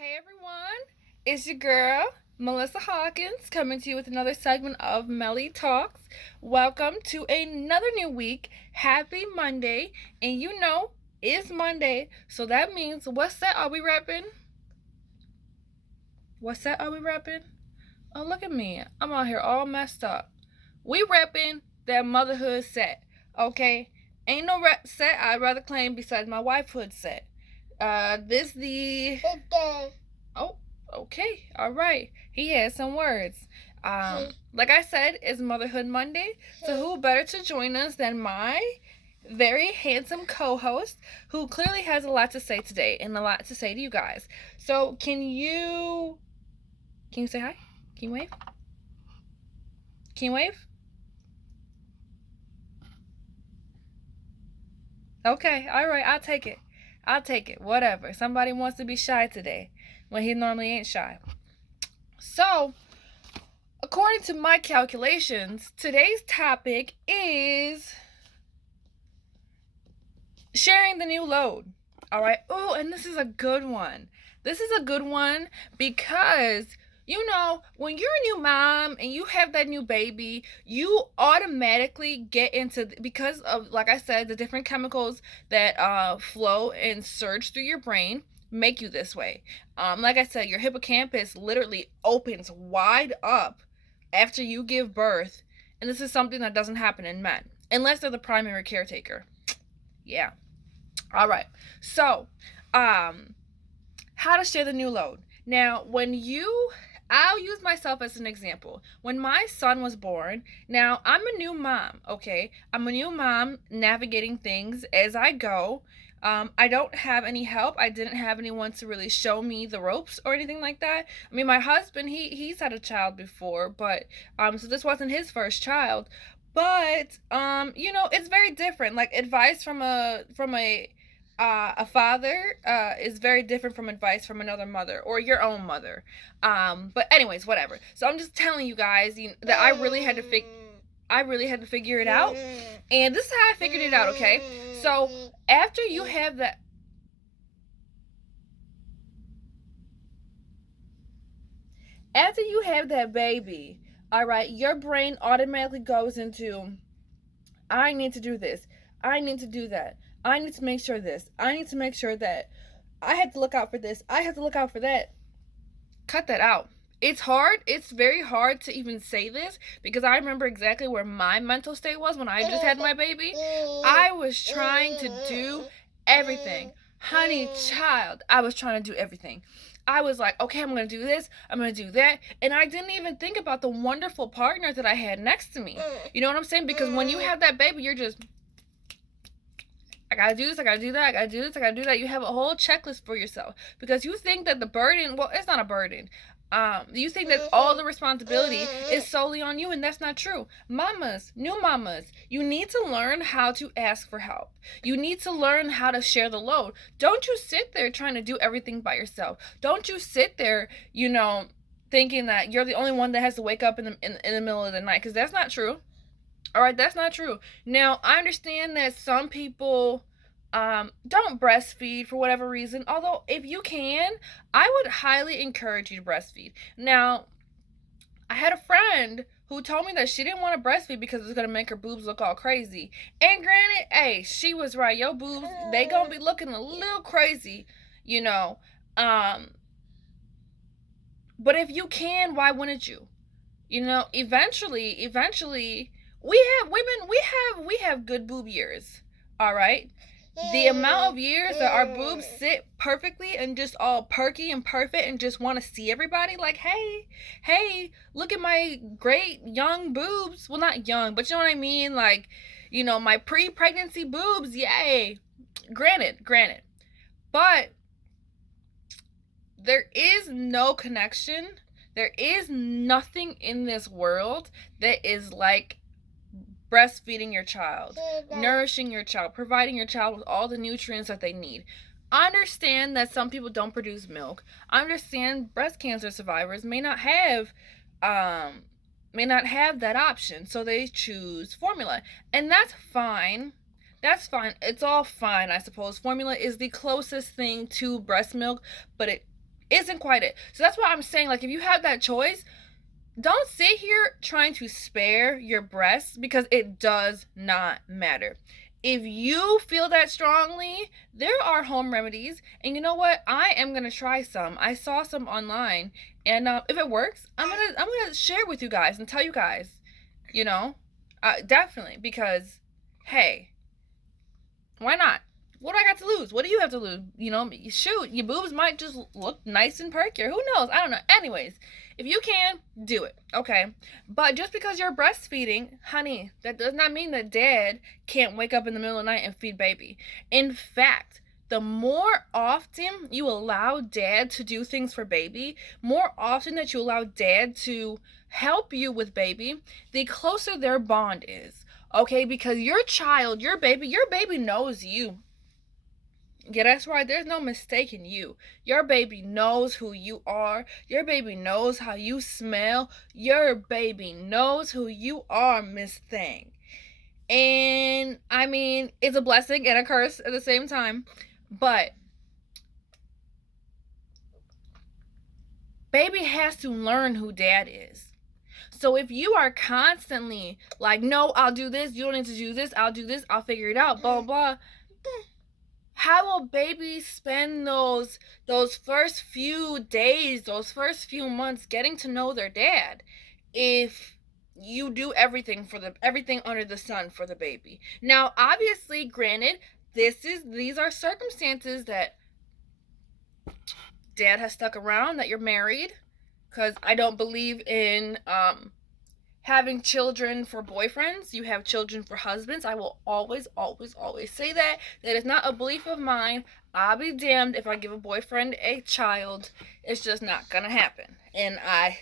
Hey everyone, it's your girl, Melissa Hawkins, coming to you with another segment of Melly Talks. Welcome to another new week. Happy Monday. And it's Monday, so that means what set are we repping? What set are we repping? Oh, look at me. I'm out here all messed up. We repping that motherhood set, okay? Ain't no set I'd rather claim besides my wifehood set. This the Oh, okay. All right. He has some words. Like I said, it's Motherhood Monday. So who better to join us than my very handsome co-host who clearly has a lot to say today and a lot to say to you guys. So can you say hi? Can you wave? Can you wave? Okay. All right. I'll take it. I'll take it. Whatever. Somebody wants to be shy today when he normally ain't shy. So, according to my calculations, today's topic is sharing the new load. All right. Oh, and this is a good one. This is a good one because when you're a new mom and you have that new baby, you automatically get into, because of, like I said, the different chemicals that flow and surge through your brain make you this way. Like I said, your hippocampus literally opens wide up after you give birth, and this is something that doesn't happen in men unless they're the primary caretaker. Yeah. All right. So, how to share the new load. Now, I'll use myself as an example. When my son was born, now I'm a new mom, okay? I'm a new mom navigating things as I go. I don't have any help. I didn't have anyone to really show me the ropes or anything like that. I mean, my husband, he's had a child before, but so this wasn't his first child. But it's very different. Like advice from a father is very different from advice from another mother or your own mother. But anyways, whatever. So I'm just telling you guys that I really had to figure it out, and this is how I figured it out. Okay, so after you have that. After you have that baby, all right, your brain automatically goes into, I need to do this. I need to do that. I need to make sure this. I need to make sure that. I have to look out for this. I have to look out for that. Cut that out. It's hard. It's very hard to even say this because I remember exactly where my mental state was when I just had my baby. I was trying to do everything. Honey, child, I was trying to do everything. I was like, okay, I'm going to do this, I'm going to do that. And I didn't even think about the wonderful partner that I had next to me. You know what I'm saying? Because when you have that baby, you're just, I gotta do this, I gotta do that, I gotta do this, I gotta do that. You have a whole checklist for yourself because you think that the burden, well, it's not a burden. You think that all the responsibility is solely on you, and that's not true. Mamas, new mamas, you need to learn how to ask for help. You need to learn how to share the load. Don't you sit there trying to do everything by yourself. Don't you sit there, thinking that you're the only one that has to wake up in the middle of the night, because that's not true. All right, that's not true. Now, I understand that some people don't breastfeed for whatever reason. Although, if you can, I would highly encourage you to breastfeed. Now, I had a friend who told me that she didn't want to breastfeed because it's going to make her boobs look all crazy. And granted, hey, she was right. Your boobs, they going to be looking a little crazy, you know. But if you can, why wouldn't you? Eventually, we have women, we have good boob years. All right, the amount of years that our boobs sit perfectly and just all perky and perfect and just want to see everybody like, hey, look at my great young boobs. Well, not young, but you know what I mean, like, my pre-pregnancy boobs. Yay. Granted, but there is no connection, there is nothing in this world that is like breastfeeding your child, nourishing your child, providing your child with all the nutrients that they need. I understand that some people don't produce milk. I understand breast cancer survivors may not have that option, so they choose formula. And that's fine. That's fine. It's all fine, I suppose. Formula is the closest thing to breast milk, but isn't quite it. So that's why I'm saying, like, if you have that choice, don't sit here trying to spare your breasts, because it does not matter. If you feel that strongly, there are home remedies, and you know what? I am gonna try some. I saw some online, and if it works, I'm gonna share with you guys and tell you guys. You know, definitely, because hey, why not? What do I got to lose? What do you have to lose? You know, shoot, your boobs might just look nice and perkier. Who knows? I don't know. Anyways, if you can, do it, okay? But just because you're breastfeeding, honey, that does not mean that dad can't wake up in the middle of the night and feed baby. In fact, the more often you allow dad to do things for baby, more often that you allow dad to help you with baby, the closer their bond is. Okay, because your child, your baby knows you. Yeah, that's right. There's no mistaking you. Your baby knows who you are. Your baby knows how you smell. Your baby knows who you are, Miss Thing. And I mean, it's a blessing and a curse at the same time. But baby has to learn who dad is. So if you are constantly like, no, I'll do this, you don't need to do this, I'll do this, I'll figure it out, blah, blah, blah. How will babies spend those first few days, those first few months getting to know their dad if you do everything under the sun for the baby? Now, obviously, granted, these are circumstances that dad has stuck around, that you're married, because I don't believe in having children for boyfriends. You have children for husbands. I will always, always, always say that. That is not a belief of mine. I'll be damned if I give a boyfriend a child. It's just not gonna happen. And I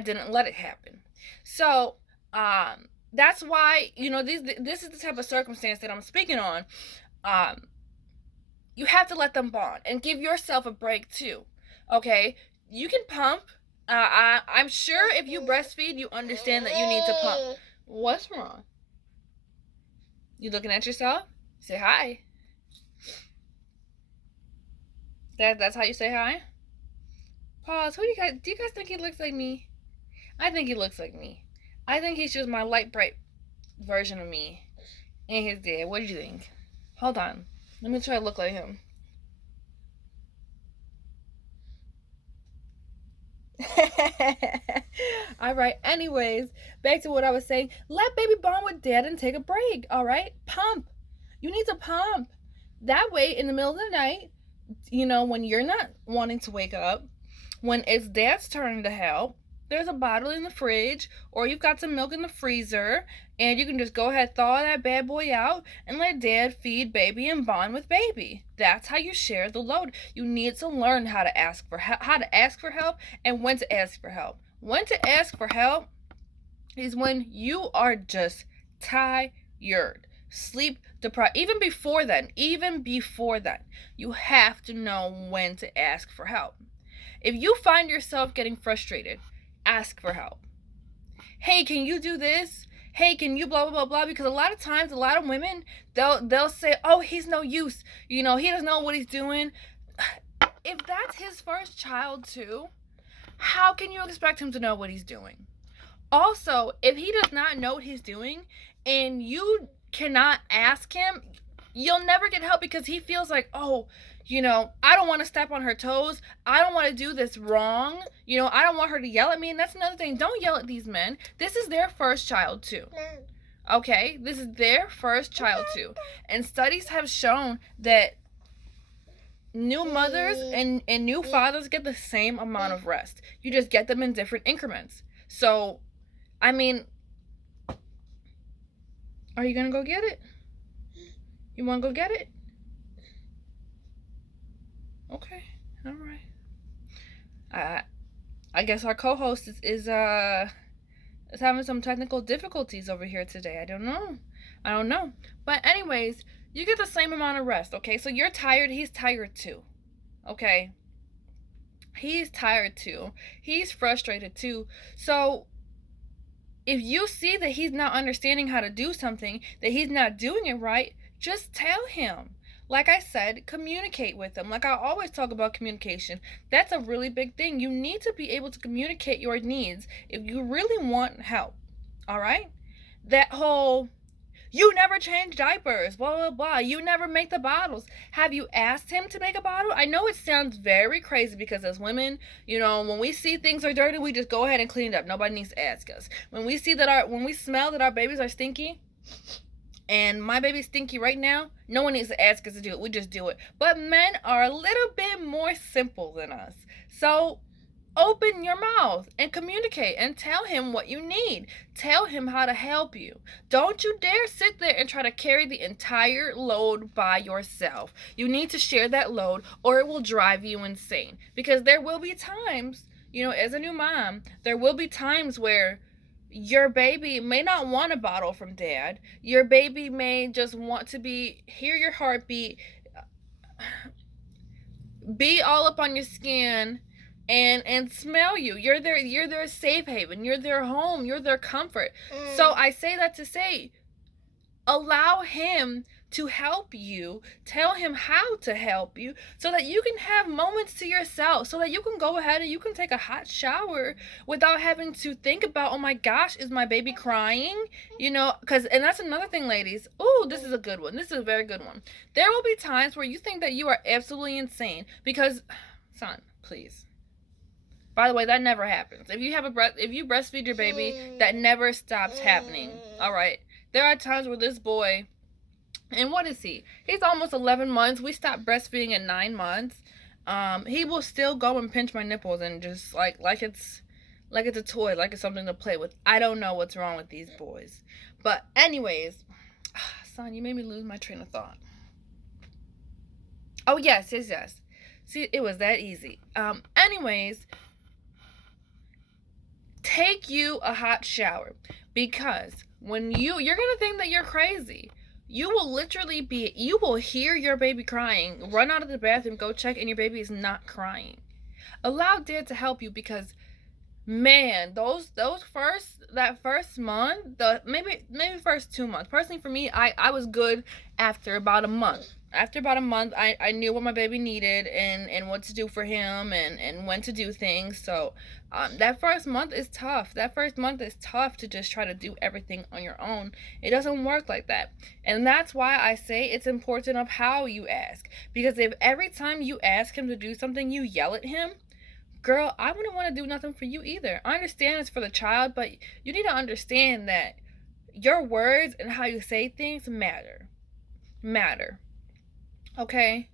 didn't let it happen. So, that's why, you know, this is the type of circumstance that I'm speaking on. You have to let them bond and give yourself a break too. Okay? You can pump. I'm sure if you breastfeed, you understand that you need to pump. What's wrong? You looking at yourself? Say hi. That's how you say hi? Pause. Do you guys think he looks like me? I think he looks like me. I think he's just my light bright version of me and his dad. What do you think? Hold on. Let me try to look like him. All right, anyways, back to what I was saying. Let baby bond with dad and take a break. All right, pump. You need to pump. That way, in the middle of the night, you know, when you're not wanting to wake up, when it's dad's turn to help, there's a bottle in the fridge, or you've got some milk in the freezer, and you can just go ahead, thaw that bad boy out, and let dad feed baby and bond with baby. That's how you share the load. You need to learn how to ask for help and when to ask for help. When to ask for help is when you are just tired, sleep deprived. Even before then, you have to know when to ask for help. If you find yourself getting frustrated, ask for help. Hey, can you do this? Hey, can you blah blah blah blah? Because a lot of times, a lot of women, they'll say, oh, he's no use. You know, he doesn't know what he's doing. If that's his first child too, how can you expect him to know what he's doing? Also, if he does not know what he's doing and you cannot ask him, you'll never get help, because he feels like, oh, you know, I don't want to step on her toes. I don't want to do this wrong. You know, I don't want her to yell at me. And that's another thing. Don't yell at these men. This is their first child too. Okay? This is their first child too. And studies have shown that new mothers and new fathers get the same amount of rest. You just get them in different increments. So, I mean, are you going to go get it? You want to go get it? Okay, all right. I guess our co-host is having some technical difficulties over here today. I don't know. But anyways, you get the same amount of rest. Okay, so you're tired. He's tired too. Okay. He's tired too. He's frustrated too. So if you see that he's not understanding how to do something, that he's not doing it right, just tell him. Like I said, communicate with them. Like I always talk about communication. That's a really big thing. You need to be able to communicate your needs if you really want help. All right? That whole you never change diapers, blah, blah, blah. You never make the bottles. Have you asked him to make a bottle? I know it sounds very crazy because as women, when we see things are dirty, we just go ahead and clean it up. Nobody needs to ask us. When we smell that our babies are stinky, and my baby's stinky right now, no one needs to ask us to do it. We just do it. But men are a little bit more simple than us. So open your mouth and communicate and tell him what you need. Tell him how to help you. Don't you dare sit there and try to carry the entire load by yourself. You need to share that load or it will drive you insane. Because there will be times, as a new mom, there will be times where your baby may not want a bottle from dad. Your baby may just want to hear your heartbeat, be all up on your skin, and smell you. You're their safe haven. You're their home. You're their comfort. So I say that to say, allow him to help you. Tell him how to help you so that you can have moments to yourself, so that you can go ahead and you can take a hot shower without having to think about, oh my gosh, is my baby crying? And that's another thing, ladies. Oh, this is a good one. This is a very good one. There will be times where you think that you are absolutely insane because, son, please. By the way, that never happens. If you breastfeed your baby, that never stops happening. All right. There are times where this boy, and what is he? He's almost 11 months. We stopped breastfeeding at 9 months. He will still go and pinch my nipples and just like it's a toy, like it's something to play with. I don't know what's wrong with these boys. But anyways, son, you made me lose my train of thought. Oh, yes. See, it was that easy. Anyways, take you a hot shower, because when you're gonna think that you're crazy. You will hear your baby crying, run out of the bathroom, go check, and your baby is not crying. Allow dad to help you, because man, that first month, maybe first 2 months. Personally for me, I was good after about a month. After about a month, I knew what my baby needed and what to do for him and when to do things. So that first month is tough. That first month is tough to just try to do everything on your own. It doesn't work like that. And that's why I say it's important of how you ask. Because if every time you ask him to do something, you yell at him, girl, I wouldn't want to do nothing for you either. I understand it's for the child, but you need to understand that your words and how you say things matter. Okay?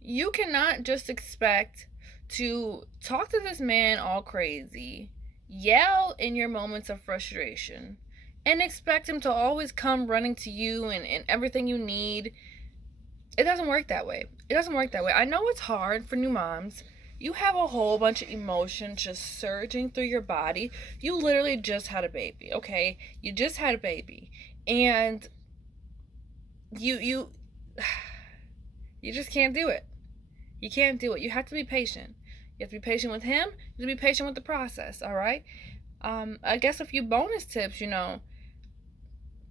You cannot just expect to talk to this man all crazy, yell in your moments of frustration, and expect him to always come running to you and everything you need. It doesn't work that way. I know it's hard for new moms. You have a whole bunch of emotions just surging through your body. You literally just had a baby, okay? You just had a baby. And you just can't do it. You can't do it. You have to be patient. You have to be patient with him. You have to be patient with the process, all right? I guess a few bonus tips,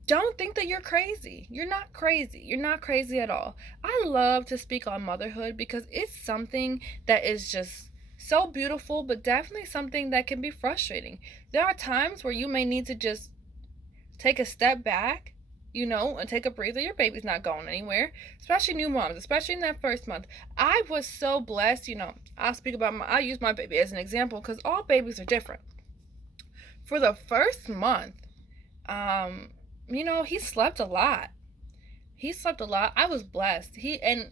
don't think that you're crazy. You're not crazy. You're not crazy at all. I love to speak on motherhood because it's something that is just so beautiful, but definitely something that can be frustrating. There are times where you may need to just take a step back, and take a breather. Your baby's not going anywhere, especially new moms, especially in that first month. I was so blessed, I use my baby as an example because all babies are different. For the first month, he slept a lot. I was blessed. I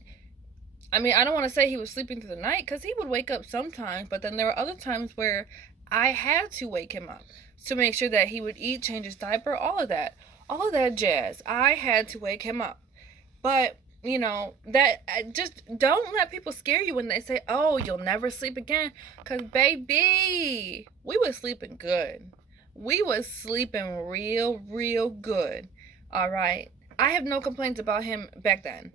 don't want to say he was sleeping through the night because he would wake up sometimes, but then there were other times where I had to wake him up to make sure that he would eat, change his diaper, all of that jazz. I had to wake him up. But, that just don't let people scare you when they say, oh, you'll never sleep again. Because, baby, we was sleeping good. We was sleeping real, real good. All right. I have no complaints about him back then.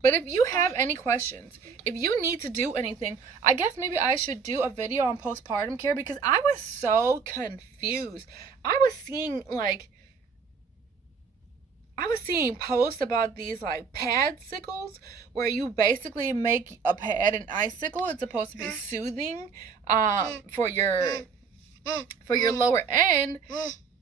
But if you have any questions, if you need to do anything, I guess maybe I should do a video on postpartum care because I was so confused. I was seeing I was seeing posts about these like padsicles where you basically make a pad an icicle. It's supposed to be soothing for your lower end.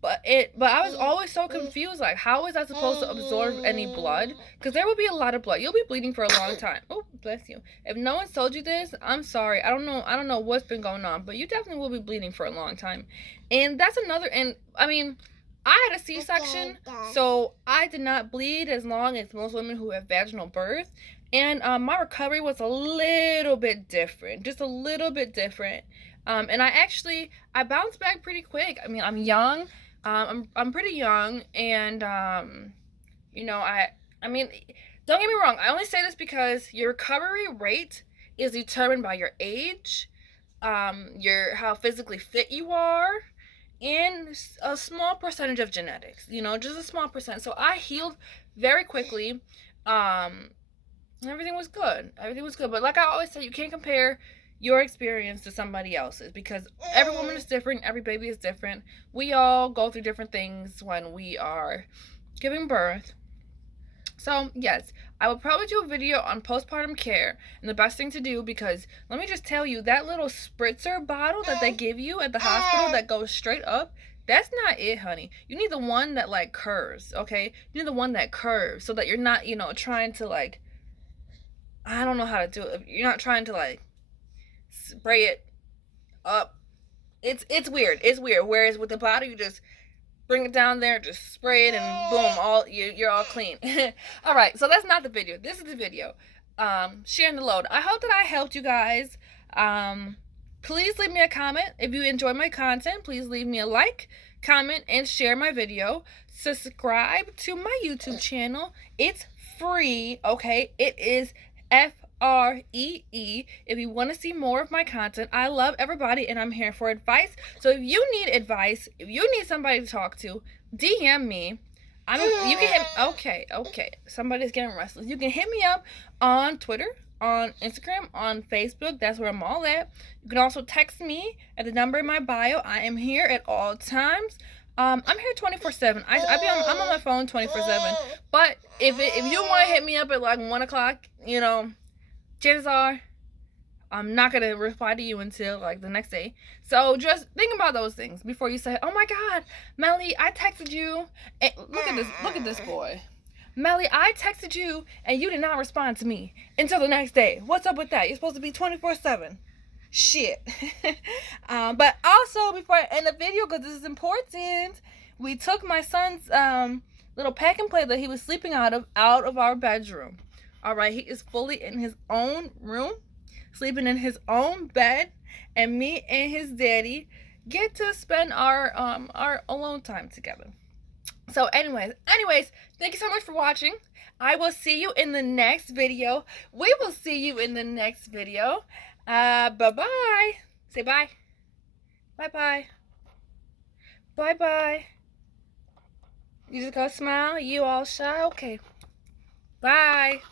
But I was always so confused, like, how is that supposed to absorb any blood? Because there will be a lot of blood. You'll be bleeding for a long time. Oh, bless you. If no one told you this, I'm sorry. I don't know what's been going on, but you definitely will be bleeding for a long time. And that's another, and I mean, I had a C-section, so I did not bleed as long as most women who have vaginal birth. And my recovery was a little bit different, just a little bit different. And I bounced back pretty quick. I mean, I'm young. I'm pretty young, and you know, I mean, don't get me wrong. I only say this because your recovery rate is determined by your age, your how physically fit you are, and a small percentage of genetics. You know, just a small percent. So I healed very quickly. Everything was good. Everything was good. But like I always say, you can't compare your experience to somebody else's because every woman is different, every baby is different. We all go through different things when we are giving birth. So yes, I will probably do a video on postpartum care and the best thing to do, because let me just tell you, that little spritzer bottle that they give you at the hospital that goes straight up, that's not it, honey. You need the one that like curves, okay? You need the one that curves so that you're not, trying to like, I don't know how to do it. You're not trying to like spray it up. It's weird. It's weird. Whereas with the bottle, you just bring it down there, just spray it, and boom, you're all clean. All right, so that's not the video. This is the video. Sharing the load. I hope that I helped you guys. Please leave me a comment if you enjoy my content. Please leave me a like, comment, and share my video. Subscribe to my YouTube channel. It's free. Okay, it is FREE. If you want to see more of my content, I love everybody and I'm here for advice. So if you need advice, if you need somebody to talk to, DM me. You can hit, okay. Somebody's getting restless. You can hit me up on Twitter, on Instagram, on Facebook. That's where I'm all at. You can also text me at the number in my bio. I am here at all times. I'm here 24/7. I'm on my phone 24/7. But if you want to hit me up at like 1 o'clock, chances are I'm not gonna reply to you until like the next day. So just think about those things before you say, "Oh my God, Melly, I texted you." And look at this boy. Melly, I texted you and you did not respond to me until the next day. What's up with that? You're supposed to be 24/7. Shit. But also, before I end the video, because this is important, we took my son's little pack and play that he was sleeping out of our bedroom. All right, he is fully in his own room, sleeping in his own bed, and me and his daddy get to spend our alone time together. So anyways, thank you so much for watching. I will see you in the next video. We will see you in the next video. Bye-bye. Say bye. Bye-bye. Bye-bye. You just gotta smile. You all shy? Okay. Bye.